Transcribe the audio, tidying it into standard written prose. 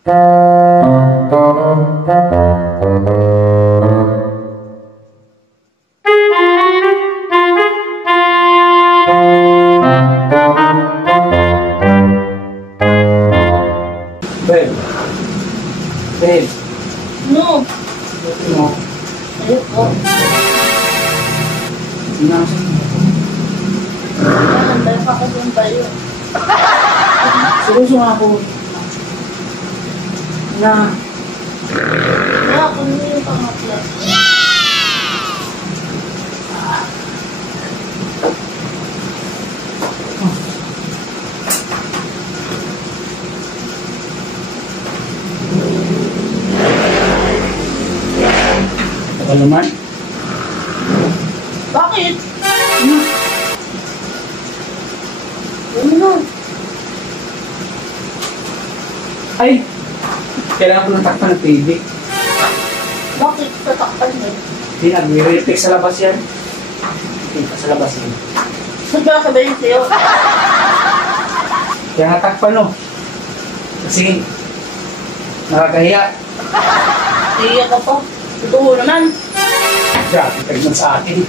Babe. Babe. No. No. Ayoko. Sinasin mo. Handa pa kasi yung tayo. Seryoso nga ako. Na. Kaya ako nyo yung pangatla. Ito naman. Bakit? Ano na? Ay! Kailangan ko natakpan ng TV. Bakit tatakpan mo? Hindi, nag-repeat sa labas yan. Dito sa labas yan. Saan ba sabihin sa'yo? Kaya natakpan no. Kasi nakakahiya. Iiyak ka pa. Totoo naman. Grabe ka naman sa akin.